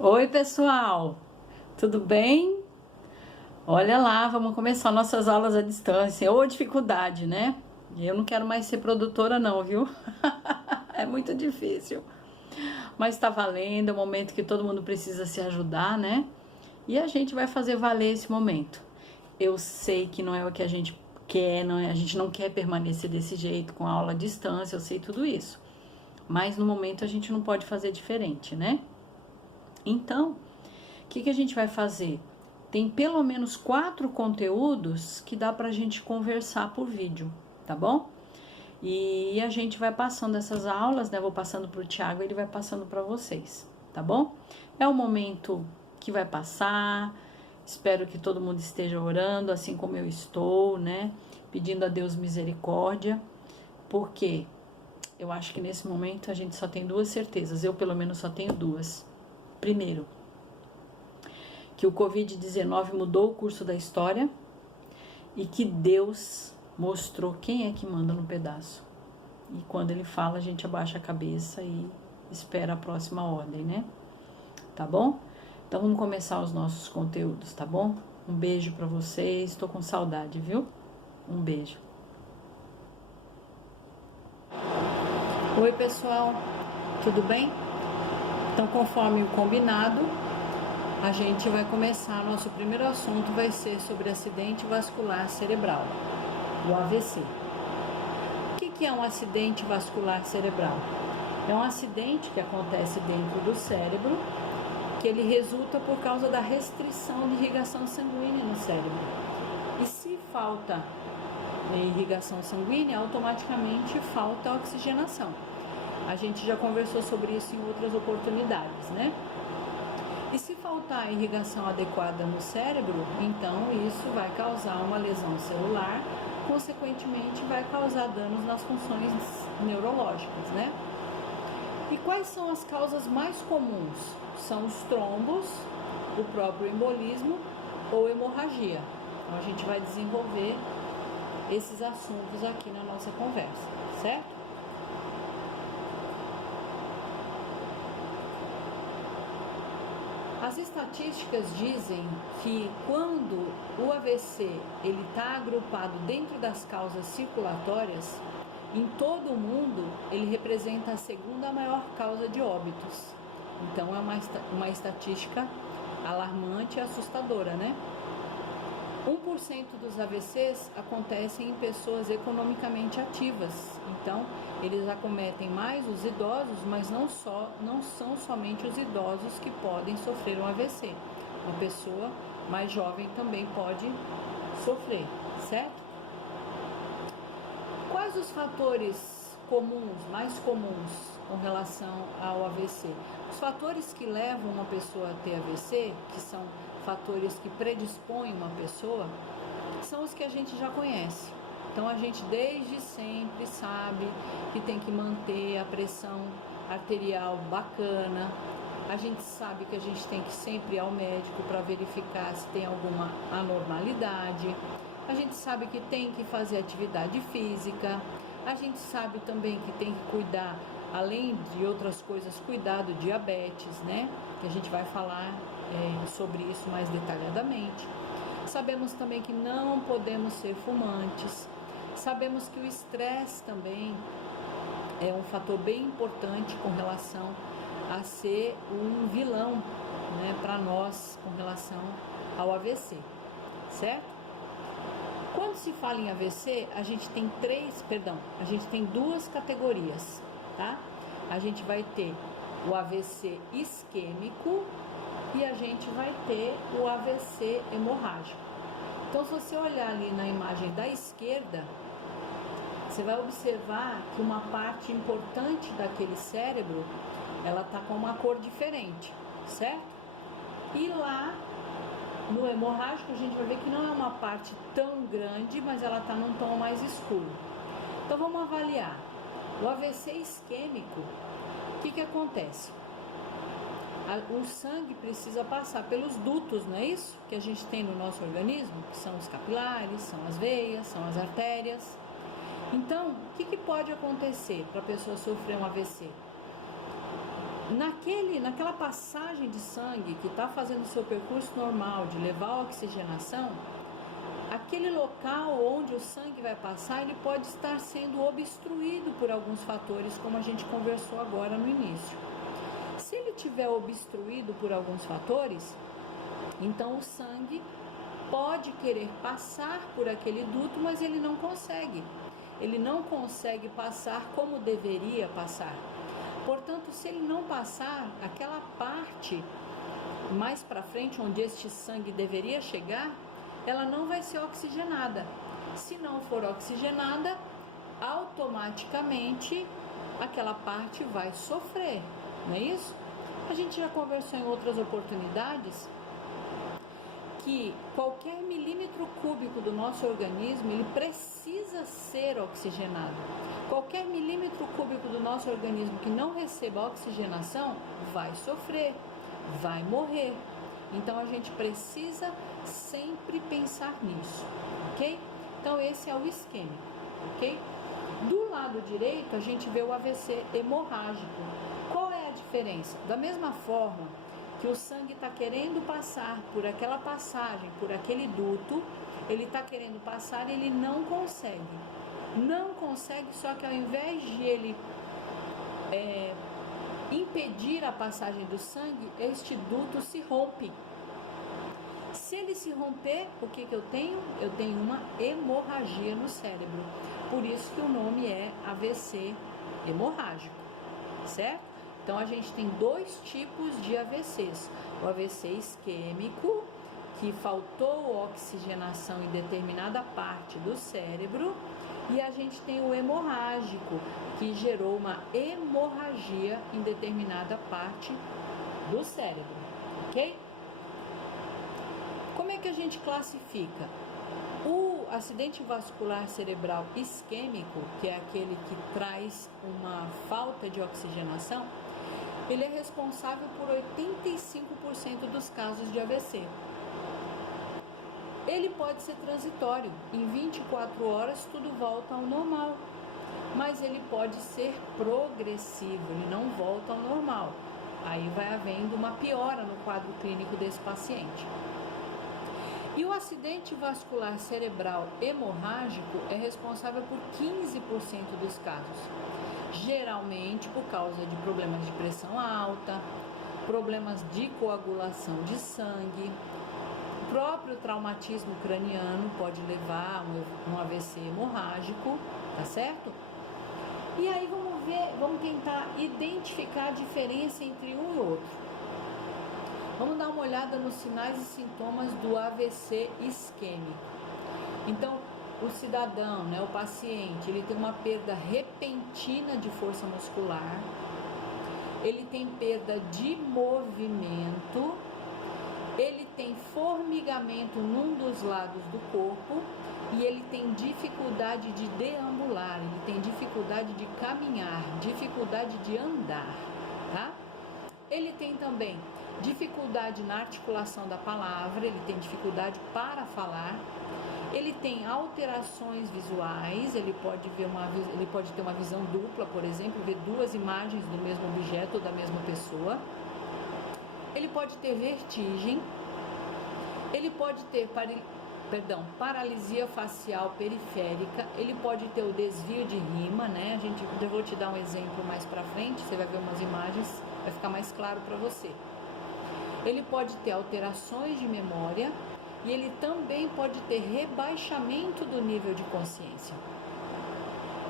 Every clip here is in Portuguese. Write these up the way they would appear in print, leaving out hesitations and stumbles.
Oi, pessoal, tudo bem? Olha lá, vamos começar nossas aulas à distância. Ô, dificuldade, né? Eu não quero mais ser produtora, não, viu? É muito difícil. Mas tá valendo, é um momento que todo mundo precisa se ajudar, né? E a gente vai fazer valer esse momento. Eu sei que não é o que a gente quer, não é, a gente não quer permanecer desse jeito, com a aula à distância, eu sei tudo isso. Mas no momento a gente não pode fazer diferente, né? Então, o que a gente vai fazer? Tem pelo menos 4 conteúdos que dá pra gente conversar por vídeo, tá bom? E a gente vai passando essas aulas, né? Vou passando pro Thiago, ele vai passando para vocês, tá bom? É um momento que vai passar. Espero que todo mundo esteja orando, assim como eu estou, né? Pedindo a Deus misericórdia, porque eu acho que nesse momento a gente só tem duas certezas. Eu, pelo menos, só tenho duas. Primeiro, que o Covid-19 mudou o curso da história e que Deus mostrou quem é que manda no pedaço. E quando ele fala, a gente abaixa a cabeça e espera a próxima ordem, né? Tá bom? Então vamos começar os nossos conteúdos, tá bom? Um beijo pra vocês, tô com saudade, viu? Um beijo. Oi, pessoal, tudo bem? Então, conforme o combinado, a gente vai começar. Nosso primeiro assunto vai ser sobre acidente vascular cerebral, o AVC. O que é um acidente vascular cerebral? É um acidente que acontece dentro do cérebro, que ele resulta por causa da restrição de irrigação sanguínea no cérebro. E se falta irrigação sanguínea, automaticamente falta oxigenação. A gente já conversou sobre isso em outras oportunidades, né? E se faltar a irrigação adequada no cérebro, então isso vai causar uma lesão celular, consequentemente vai causar danos nas funções neurológicas, né? E quais são as causas mais comuns? São os trombos, o próprio embolismo ou hemorragia. Então a gente vai desenvolver esses assuntos aqui na nossa conversa, certo? As estatísticas dizem que quando o AVC ele está agrupado dentro das causas circulatórias, em todo o mundo ele representa a segunda maior causa de óbitos. Então é uma estatística alarmante e assustadora, né? 1% dos AVCs acontecem em pessoas economicamente ativas. Então, eles acometem mais os idosos, mas não são somente os idosos que podem sofrer um AVC. Uma pessoa mais jovem também pode sofrer, certo? Quais os fatores mais comuns com relação ao AVC? Os fatores que levam uma pessoa a ter AVC, que são fatores que predispõem uma pessoa, são os que a gente já conhece. Então a gente desde sempre sabe que tem que manter a pressão arterial bacana. A gente sabe que a gente tem que sempre ir ao médico para verificar se tem alguma anormalidade. A gente sabe que tem que fazer atividade física. A gente sabe também que tem que cuidar, além de outras coisas, cuidar do diabetes, né? Que a gente vai falar sobre isso mais detalhadamente. Sabemos também que não podemos ser fumantes. Sabemos que o estresse também é um fator bem importante com relação a ser um vilão, né, para nós com relação ao AVC, certo? Quando se fala em AVC, a gente tem duas categorias, tá? A gente vai ter o AVC isquêmico e a gente vai ter o AVC hemorrágico. Então, se você olhar ali na imagem da esquerda, você vai observar que uma parte importante daquele cérebro, ela tá com uma cor diferente, certo? E lá no hemorrágico a gente vai ver que não é uma parte tão grande, mas ela tá num tom mais escuro. Então vamos avaliar. O AVC isquêmico, o que acontece? O sangue precisa passar pelos dutos, não é isso? Que a gente tem no nosso organismo, que são os capilares, são as veias, são as artérias. Então, o que pode acontecer para a pessoa sofrer um AVC? naquela passagem de sangue que está fazendo o seu percurso normal de levar a oxigenação, aquele local onde o sangue vai passar, ele pode estar sendo obstruído por alguns fatores, como a gente conversou agora no início. Se ele estiver obstruído por alguns fatores, então o sangue pode querer passar por aquele duto, mas ele não consegue. Ele não consegue passar como deveria passar. Portanto, se ele não passar, aquela parte mais para frente, onde este sangue deveria chegar, ela não vai ser oxigenada. Se não for oxigenada, automaticamente aquela parte vai sofrer, não é isso? A gente já conversou em outras oportunidades que qualquer milímetro cúbico do nosso organismo, ele precisa ser oxigenado. Qualquer milímetro cúbico do nosso organismo que não receba oxigenação vai sofrer, vai morrer. Então a gente precisa sempre pensar nisso, ok? Então esse é o isquêmico, ok? Do lado direito a gente vê o AVC hemorrágico. Qual é a diferença? Da mesma forma que o sangue está querendo passar por aquela passagem, por aquele duto, ele está querendo passar e ele não consegue. Não consegue, só que ao invés de ele impedir a passagem do sangue, este duto se rompe. Se ele se romper, o que eu tenho? Eu tenho uma hemorragia no cérebro. Por isso que o nome é AVC hemorrágico, certo? Então a gente tem dois tipos de AVCs. O AVC isquêmico, que faltou oxigenação em determinada parte do cérebro, e a gente tem o hemorrágico, que gerou uma hemorragia em determinada parte do cérebro, ok? Como é que a gente classifica? O acidente vascular cerebral isquêmico, que é aquele que traz uma falta de oxigenação, ele é responsável por 85% dos casos de AVC. Ele pode ser transitório, em 24 horas tudo volta ao normal, mas ele pode ser progressivo, ele não volta ao normal. Aí vai havendo uma piora no quadro clínico desse paciente. E o acidente vascular cerebral hemorrágico é responsável por 15% dos casos, geralmente por causa de problemas de pressão alta, problemas de coagulação de sangue. O próprio traumatismo craniano pode levar a um AVC hemorrágico, tá certo? E aí vamos tentar identificar a diferença entre um e outro. Vamos dar uma olhada nos sinais e sintomas do AVC isquêmico. Então, o cidadão, o paciente, ele tem uma perda repentina de força muscular, ele tem perda de movimento, ele tem formigamento num dos lados do corpo e ele tem dificuldade de deambular, ele tem dificuldade de caminhar, dificuldade de andar, tá? Ele tem também dificuldade na articulação da palavra, ele tem dificuldade para falar, ele tem alterações visuais, ele pode ter uma visão dupla, por exemplo, ver duas imagens do mesmo objeto ou da mesma pessoa. Ele pode ter vertigem, ele pode ter paralisia facial periférica, ele pode ter o desvio de rima, eu vou te dar um exemplo mais para frente, você vai ver umas imagens, vai ficar mais claro para você. Ele pode ter alterações de memória e ele também pode ter rebaixamento do nível de consciência.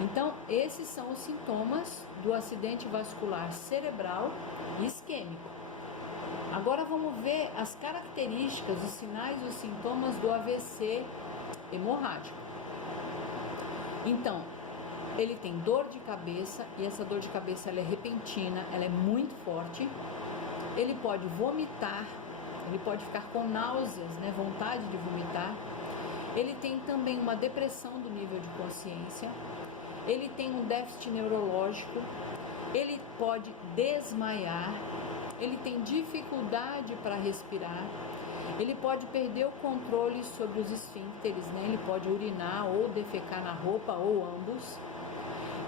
Então, esses são os sintomas do acidente vascular cerebral isquêmico. Agora vamos ver as características, os sinais, os sintomas do AVC hemorrágico. Então, ele tem dor de cabeça e essa dor de cabeça ela é repentina, ela é muito forte. Ele pode vomitar, ele pode ficar com náuseas, vontade de vomitar. Ele tem também uma depressão do nível de consciência. Ele tem um déficit neurológico. Ele pode desmaiar. Ele tem dificuldade para respirar. Ele pode perder o controle sobre os esfíncteres, ele pode urinar ou defecar na roupa ou ambos.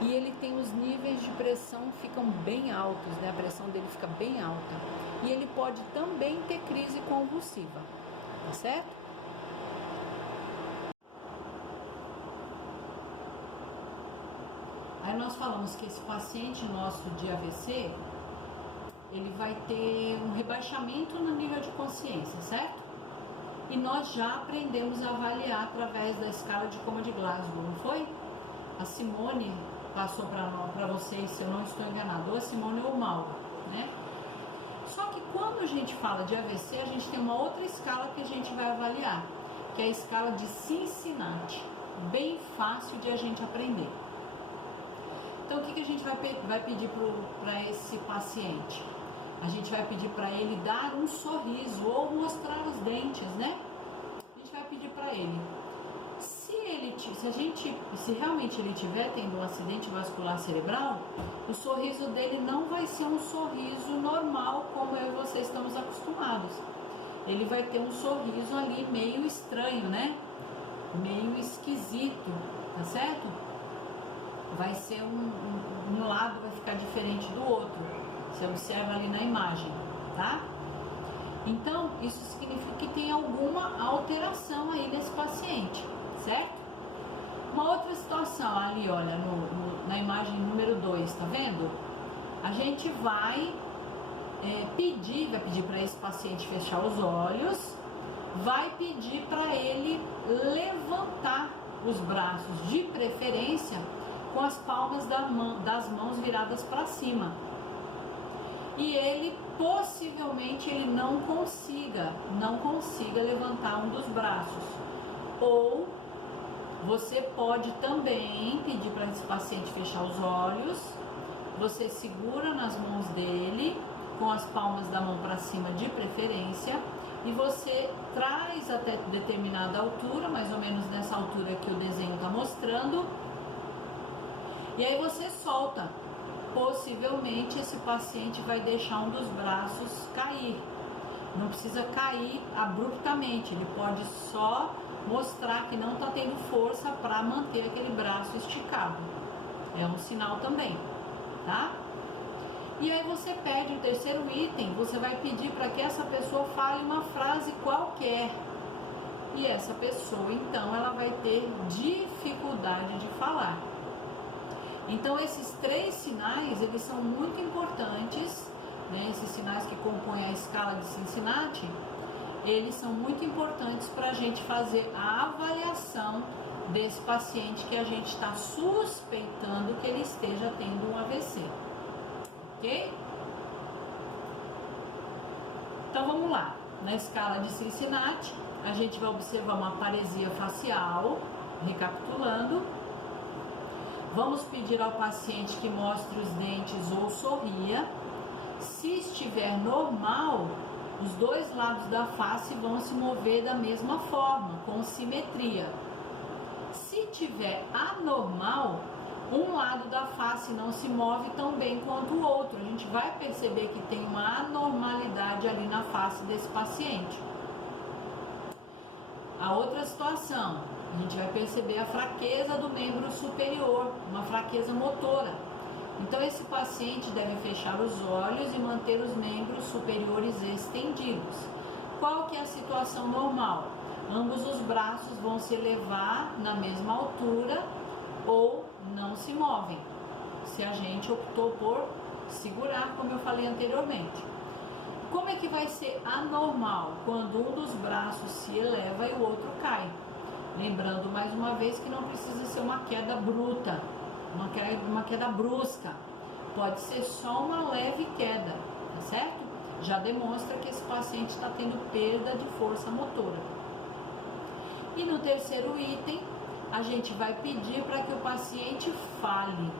e ele tem os níveis de pressão ficam bem altos, né? A pressão dele fica bem alta. E ele pode também ter crise convulsiva, tá certo? Aí nós falamos que esse paciente nosso de AVC, ele vai ter um rebaixamento no nível de consciência, certo? E nós já aprendemos a avaliar através da escala de coma de Glasgow, não foi? A Simone passou para vocês, se eu não estou enganado, ou a Simone ou o Mauro, né? Só que quando a gente fala de AVC, a gente tem uma outra escala que a gente vai avaliar, que é a escala de Cincinnati, bem fácil de a gente aprender. Então, o que a gente vai pedir para esse paciente? A gente vai pedir para ele dar um sorriso ou mostrar os dentes, né? A gente vai pedir para ele. Se realmente ele estiver tendo um acidente vascular cerebral, o sorriso dele não vai ser um sorriso normal como eu e você estamos acostumados. Ele vai ter um sorriso ali meio estranho, né? Meio esquisito, tá certo? Vai ser um lado vai ficar diferente do outro. Você observa ali na imagem, tá? Então, isso significa que tem alguma alteração aí nesse paciente, certo? Uma outra situação ali, olha, na imagem número 2, tá vendo? A gente vai pedir para esse paciente fechar os olhos, vai pedir para ele levantar os braços, de preferência com as palmas das mãos viradas para cima. E ele possivelmente ele não consiga levantar um dos braços. Ou você pode também pedir para esse paciente fechar os olhos, você segura nas mãos dele, com as palmas da mão para cima de preferência, e você traz até determinada altura, mais ou menos nessa altura que o desenho está mostrando, e aí você solta. Possivelmente esse paciente vai deixar um dos braços cair. Não precisa cair abruptamente, ele pode só mostrar que não está tendo força para manter aquele braço esticado. É um sinal também, tá? E aí você pede o terceiro item, você vai pedir para que essa pessoa fale uma frase qualquer. E essa pessoa, então, ela vai ter dificuldade de falar. Então, esses 3 sinais, eles são muito importantes, né? Esses sinais que compõem a escala de Cincinnati, eles são muito importantes para a gente fazer a avaliação desse paciente que a gente está suspeitando que ele esteja tendo um AVC, ok? Então, vamos lá. Na escala de Cincinnati, a gente vai observar uma paresia facial, recapitulando. Vamos pedir ao paciente que mostre os dentes ou sorria. Se estiver normal, os 2 lados da face vão se mover da mesma forma, com simetria. Se tiver anormal, um lado da face não se move tão bem quanto o outro. A gente vai perceber que tem uma anormalidade ali na face desse paciente. A outra situação, a gente vai perceber a fraqueza do membro superior, uma fraqueza motora. Então, esse paciente deve fechar os olhos e manter os membros superiores estendidos. Qual que é a situação normal? Ambos os braços vão se elevar na mesma altura ou não se movem, se a gente optou por segurar, como eu falei anteriormente. Como é que vai ser anormal? Quando um dos braços se eleva e o outro cai. Lembrando mais uma vez que não precisa ser uma queda bruta, uma queda brusca. Pode ser só uma leve queda, tá certo? Já demonstra que esse paciente está tendo perda de força motora. E no terceiro item, a gente vai pedir para que o paciente fale.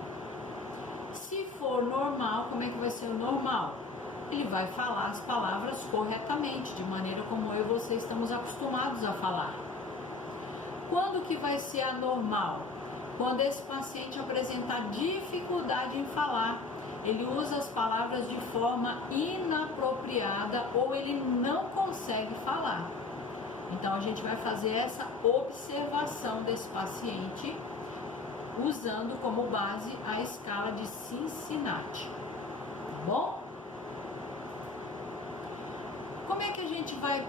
Se for normal, como é que vai ser o normal? Ele vai falar as palavras corretamente, de maneira como eu e você estamos acostumados a falar. Quando que vai ser anormal? Quando esse paciente apresentar dificuldade em falar, ele usa as palavras de forma inapropriada ou ele não consegue falar. Então, a gente vai fazer essa observação desse paciente, usando como base a da escala de Cincinnati, tá bom? Como é que a gente vai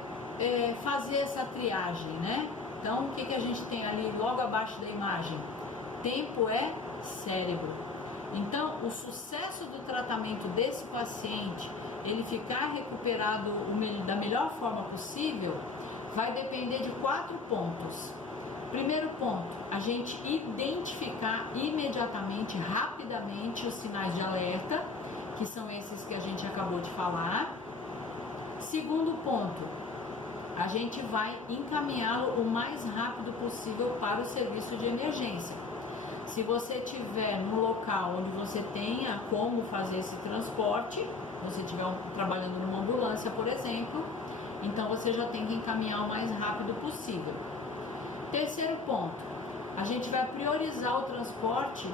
fazer essa triagem, né? Então, o que a gente tem ali logo abaixo da imagem? Tempo é cérebro. Então, o sucesso do tratamento desse paciente, ele ficar recuperado da melhor forma possível, vai depender de 4 pontos. Primeiro ponto, a gente identificar imediatamente, rapidamente, os sinais de alerta, que são esses que a gente acabou de falar. Segundo ponto, a gente vai encaminhá-lo o mais rápido possível para o serviço de emergência. Se você estiver no local onde você tenha como fazer esse transporte, você estiver trabalhando numa ambulância, por exemplo, então você já tem que encaminhar o mais rápido possível. Terceiro ponto, a gente vai priorizar o transporte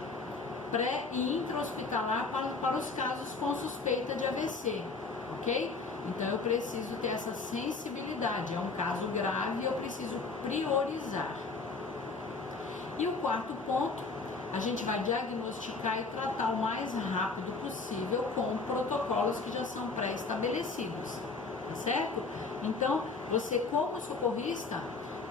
pré- e intra-hospitalar para os casos com suspeita de AVC, ok? Então eu preciso ter essa sensibilidade, é um caso grave, eu preciso priorizar. E o quarto ponto, a gente vai diagnosticar e tratar o mais rápido possível com protocolos que já são pré-estabelecidos, tá certo? Então, você como socorrista,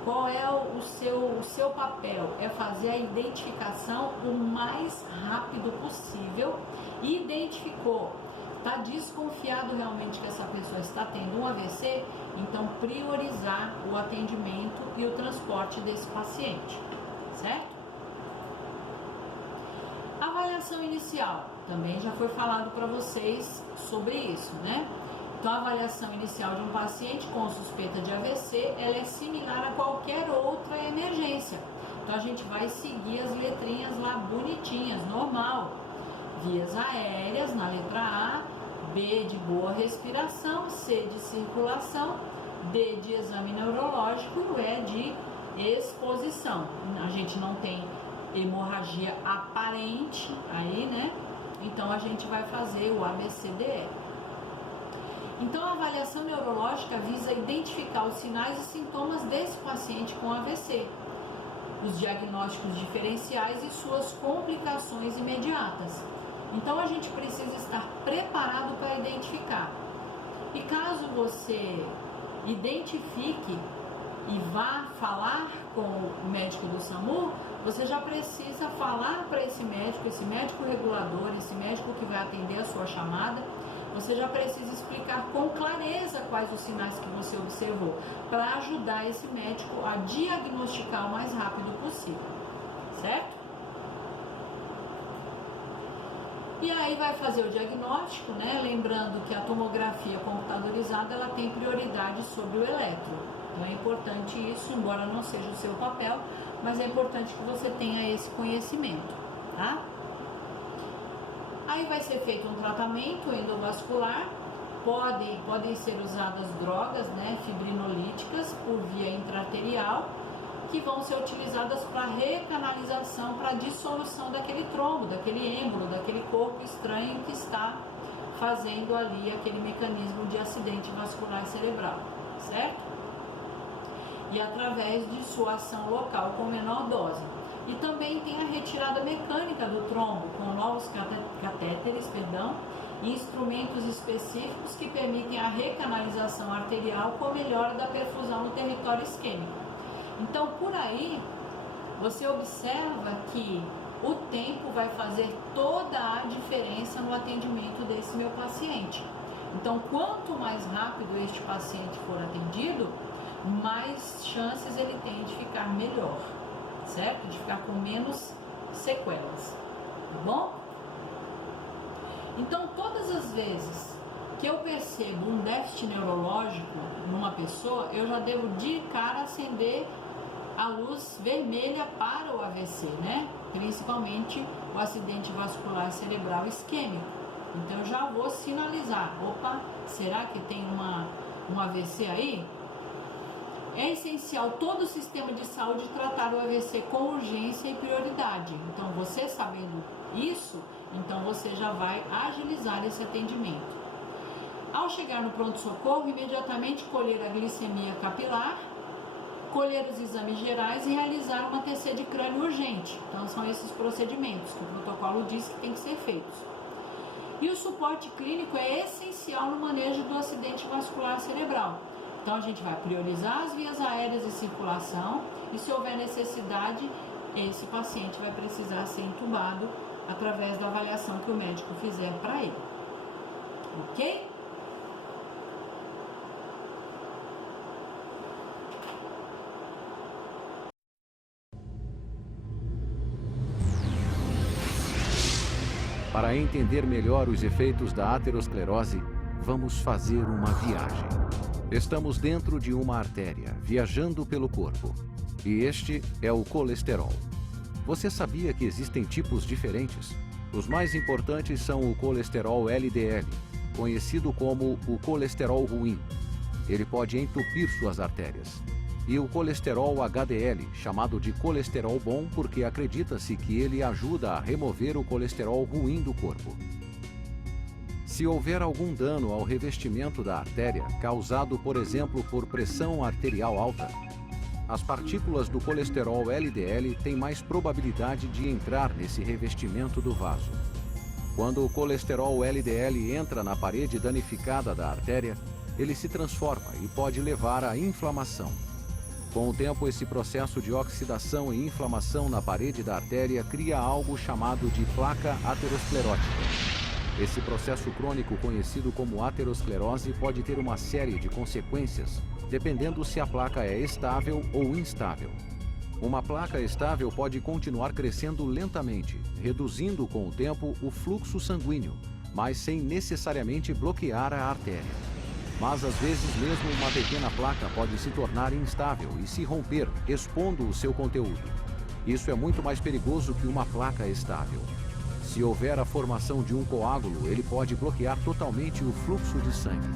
qual é o seu papel? É fazer a identificação o mais rápido possível. Identificou, está desconfiado realmente que essa pessoa está tendo um AVC, então priorizar o atendimento e o transporte desse paciente, certo? Avaliação inicial, também já foi falado para vocês sobre isso, né? Então, a avaliação inicial de um paciente com suspeita de AVC, ela é similar a qualquer outra emergência. Então, a gente vai seguir as letrinhas lá bonitinhas, normal. Vias aéreas na letra A, B de boa respiração, C de circulação, D de exame neurológico e o E de exposição. A gente não tem hemorragia aparente aí, né? Então, a gente vai fazer o ABCDE. Então, a avaliação neurológica visa identificar os sinais e sintomas desse paciente com AVC, os diagnósticos diferenciais e suas complicações imediatas. Então, a gente precisa estar preparado para identificar. E caso você identifique e vá falar com o médico do SAMU, você já precisa falar para esse médico regulador, esse médico que vai atender a sua chamada, você já precisa explicar com clareza quais os sinais que você observou, para ajudar esse médico a diagnosticar o mais rápido possível, certo? E aí vai fazer o diagnóstico, né? Lembrando que a tomografia computadorizada, ela tem prioridade sobre o eletro. Então é importante isso, embora não seja o seu papel, mas é importante que você tenha esse conhecimento, tá? Aí vai ser feito um tratamento endovascular, podem ser usadas drogas, né, fibrinolíticas por via intraarterial, que vão ser utilizadas para recanalização, para dissolução daquele trombo, daquele êmbolo, daquele corpo estranho que está fazendo ali aquele mecanismo de acidente vascular cerebral, certo? E através de sua ação local com menor dose. E também tem a retirada mecânica do trombo, com novos catéteres, e instrumentos específicos que permitem a recanalização arterial com melhora da perfusão no território isquêmico. Então, por aí, você observa que o tempo vai fazer toda a diferença no atendimento desse meu paciente. Então, quanto mais rápido este paciente for atendido, mais chances ele tem de ficar melhor, certo? De ficar com menos sequelas, tá bom? Então, todas as vezes que eu percebo um déficit neurológico numa pessoa, eu já devo de cara acender a luz vermelha para o AVC, né? Principalmente o acidente vascular cerebral isquêmico. Então, eu já vou sinalizar, opa, será que tem um AVC aí? É essencial todo o sistema de saúde tratar o AVC com urgência e prioridade. Então, você sabendo isso, então você já vai agilizar esse atendimento. Ao chegar no pronto-socorro, imediatamente colher a glicemia capilar colher os exames gerais e realizar uma TC de crânio urgente. Então, são esses procedimentos que o protocolo diz que tem que ser feitos. E o suporte clínico é essencial no manejo do acidente vascular cerebral. Então, a gente vai priorizar as vias aéreas de circulação e, se houver necessidade, esse paciente vai precisar ser entubado através da avaliação que o médico fizer para ele. Ok? Para entender melhor os efeitos da aterosclerose, vamos fazer uma viagem. Estamos dentro de uma artéria, viajando pelo corpo. E este é o colesterol. Você sabia que existem tipos diferentes? Os mais importantes são o colesterol LDL, conhecido como o colesterol ruim. Ele pode entupir suas artérias. E o colesterol HDL, chamado de colesterol bom porque acredita-se que ele ajuda a remover o colesterol ruim do corpo. Se houver algum dano ao revestimento da artéria, causado, por exemplo, por pressão arterial alta, as partículas do colesterol LDL têm mais probabilidade de entrar nesse revestimento do vaso. Quando o colesterol LDL entra na parede danificada da artéria, ele se transforma e pode levar à inflamação. Com o tempo, esse processo de oxidação e inflamação na parede da artéria cria algo chamado de placa aterosclerótica. Esse processo crônico, conhecido como aterosclerose, pode ter uma série de consequências, dependendo se a placa é estável ou instável. Uma placa estável pode continuar crescendo lentamente, reduzindo com o tempo o fluxo sanguíneo, mas sem necessariamente bloquear a artéria. Mas às vezes mesmo uma pequena placa pode se tornar instável e se romper, expondo o seu conteúdo. Isso é muito mais perigoso que uma placa estável. Se houver a formação de um coágulo, ele pode bloquear totalmente o fluxo de sangue.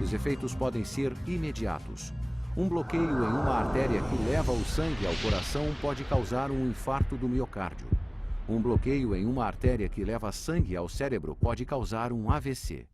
Os efeitos podem ser imediatos. Um bloqueio em uma artéria que leva o sangue ao coração pode causar um infarto do miocárdio. Um bloqueio em uma artéria que leva sangue ao cérebro pode causar um AVC.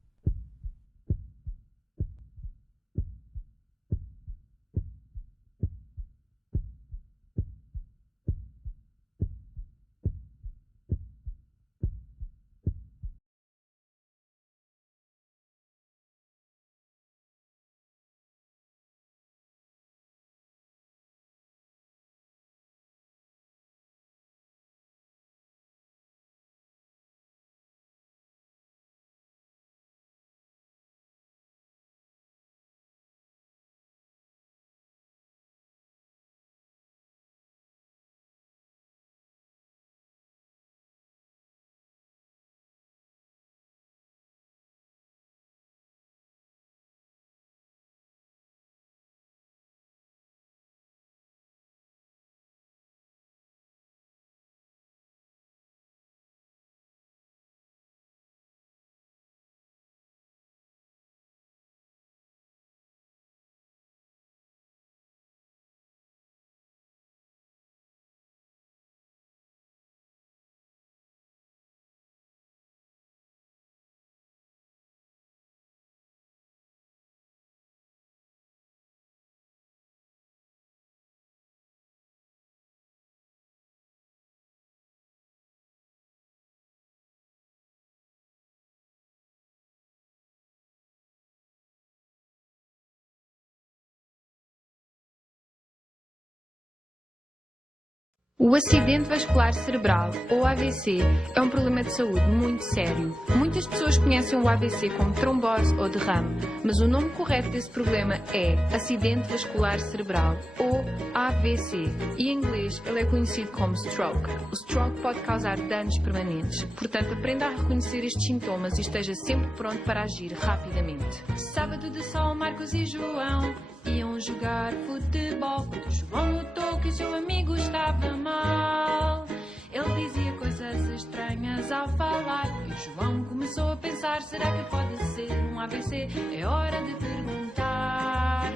O acidente vascular cerebral, ou AVC, é um problema de saúde muito sério. Muitas pessoas conhecem o AVC como trombose ou derrame, mas o nome correto desse problema é acidente vascular cerebral, ou AVC, e em inglês ele é conhecido como stroke. O stroke pode causar danos permanentes, portanto aprenda a reconhecer estes sintomas e esteja sempre pronto para agir rapidamente. Sábado de sol, Marcos e João iam jogar futebol. Quando João notou que o seu amigo estava mal, ele dizia coisas estranhas ao falar. E o João começou a pensar: será que pode ser um AVC? É hora de perguntar.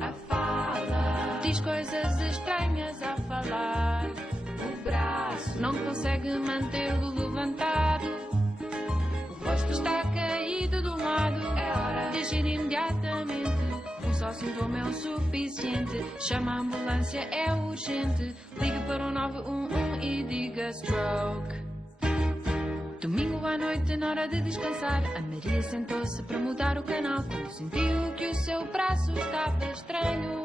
A fala diz coisas estranhas ao falar. O braço não consegue mantê-lo levantado. O rosto está caído de um lado. É hora de agir imediatamente. Um só só sintoma é o suficiente. Chama a ambulância, é urgente. Liga para o 911 e diga stroke. Domingo à noite, na hora de descansar, a Maria sentou-se para mudar o canal quando sentiu que o seu braço estava estranho.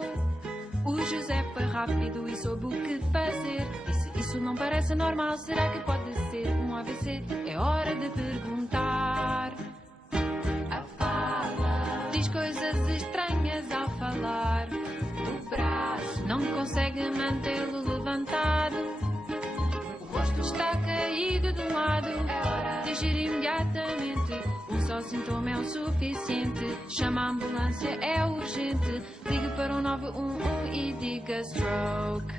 O José foi rápido e soube o que fazer. Disse, isso não parece normal, será que pode ser um AVC? É hora de perguntar. A fala diz coisas estranhas ao falar. O braço não consegue mantê-lo levantado. O rosto está caído de um lado. É hora de agir imediatamente. Um só sintoma é o suficiente. Chama a ambulância, é urgente. Ligue para o 911 e diga stroke.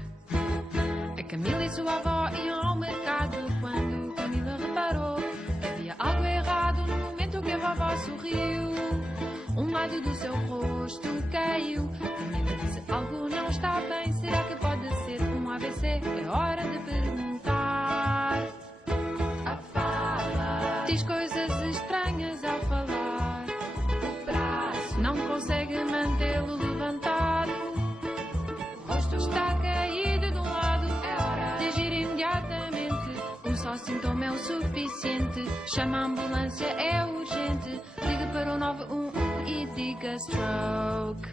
A Camila e sua avó iam ao mercado quando Camila reparou que havia algo errado no momento que a vovó sorriu. Um lado do seu rosto caiu. Camila disse, algo não está bem. Será que pode ser um AVC? É hora de perguntar. A fala diz coisas estranhas ao falar. O braço não consegue mantê-lo levantado. O rosto está caído de um lado. É hora de agir imediatamente. Um só sintoma é o suficiente. Chama a ambulância, é urgente. Ligue para o 911 e diga stroke.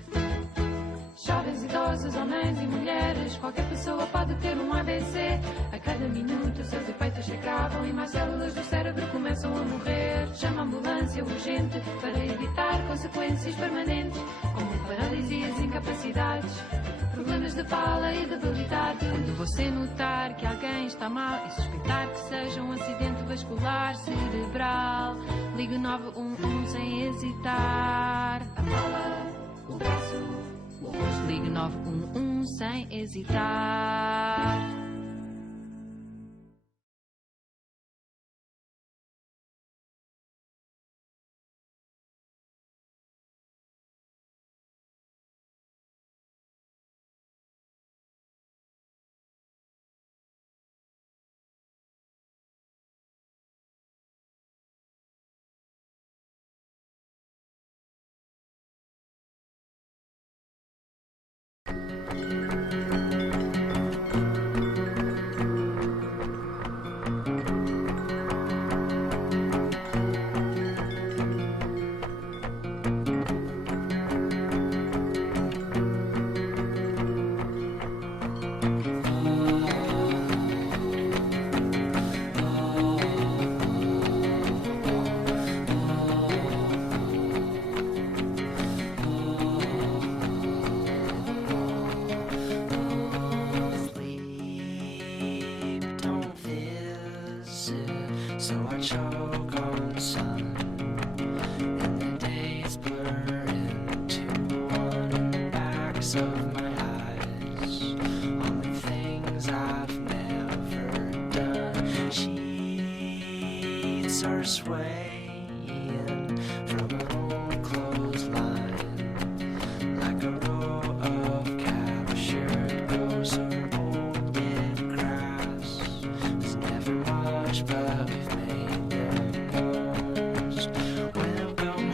Jovens, idosos, homens e mulheres, qualquer pessoa pode ter um AVC. A cada minuto seus efeitos se agravam e mais células do cérebro começam a morrer. Chama a ambulância urgente para evitar consequências permanentes, como paralisias e incapacidades, problemas de fala e debilidade. Quando você notar que alguém está mal e suspeitar que seja um acidente vascular cerebral, ligue 911 sem hesitar. A fala, o braço, ligue 911 sem hesitar. So I choke on sun, and the days blur into one in the backs of my eyes, on the things I've never done. Sheets are swaying from an old clothesline, like a row of captured ghosts or old dead grass. There's never much, but we've made the most. Welcome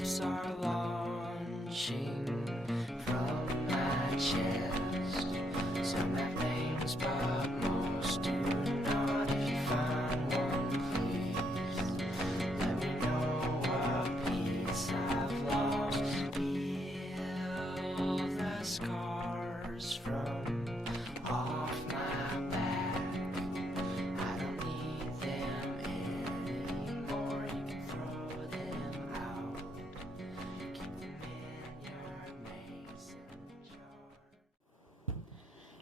ships are launching from my chest. Some have names, but most do not. If you find one, please let me know what piece I've lost. Peel the scars from off my back. I don't need them anymore. You can throw them out. Keep them in your mason jar.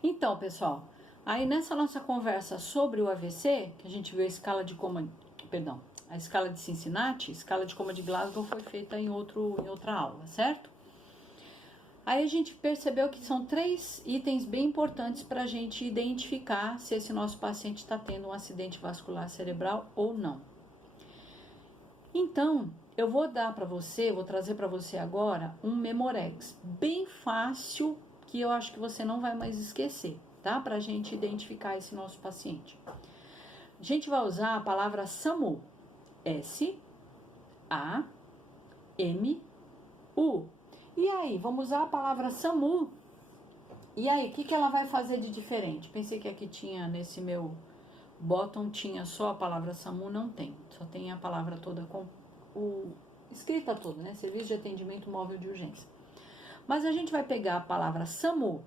Então, pessoal, aí nessa nossa conversa sobre o AVC, que a gente viu a escala de coma, perdão, a escala de Cincinnati, a escala de coma de Glasgow foi feita em outra aula, certo? Aí a gente percebeu que são 3 itens bem importantes para a gente identificar se esse nosso paciente está tendo um acidente vascular cerebral ou não. Então, eu vou dar para você, vou trazer para você agora um Memorex bem fácil, que eu acho que você não vai mais esquecer, tá? Para a gente identificar esse nosso paciente. A gente vai usar a palavra SAMU, S-A-M-U. E aí, vamos usar a palavra SAMU. E aí, o que ela vai fazer de diferente? Pensei que aqui tinha, nesse meu bottom, tinha só a palavra SAMU, não tem. Só tem a palavra toda com escrita toda, né? Serviço de Atendimento Móvel de Urgência. Mas a gente vai pegar a palavra SAMU,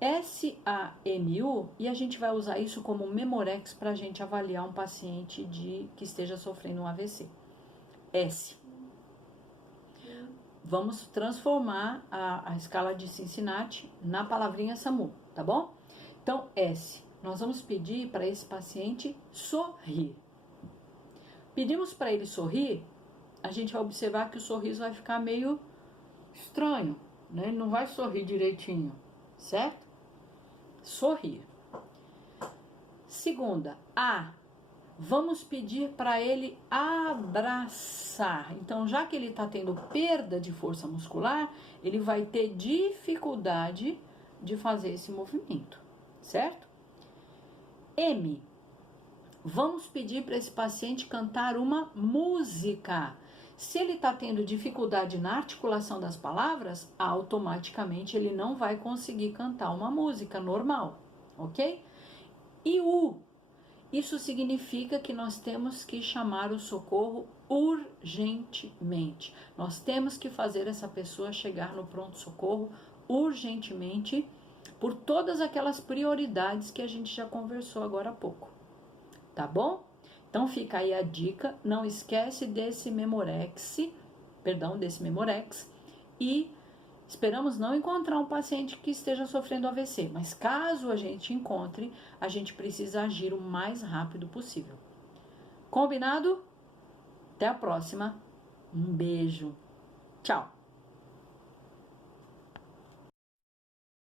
S-A-M-U, e a gente vai usar isso como Memorex para a gente avaliar um paciente que esteja sofrendo um AVC. S. Vamos transformar a escala de Cincinnati na palavrinha SAMU, tá bom? Então, S. Nós vamos pedir para esse paciente sorrir. Pedimos para ele sorrir, a gente vai observar que o sorriso vai ficar meio estranho, né? Ele não vai sorrir direitinho, certo? Sorrir. Segunda, A. Vamos pedir para ele abraçar. Então, já que ele está tendo perda de força muscular, ele vai ter dificuldade de fazer esse movimento, certo? M. Vamos pedir para esse paciente cantar uma música. Se ele está tendo dificuldade na articulação das palavras, automaticamente ele não vai conseguir cantar uma música normal, ok? E U. Isso significa que nós temos que chamar o socorro urgentemente. Nós temos que fazer essa pessoa chegar no pronto-socorro urgentemente por todas aquelas prioridades que a gente já conversou agora há pouco. Tá bom? Então fica aí a dica, não esquece desse Memorex, e esperamos não encontrar um paciente que esteja sofrendo AVC, mas caso a gente encontre, a gente precisa agir o mais rápido possível. Combinado? Até a próxima. Um beijo. Tchau.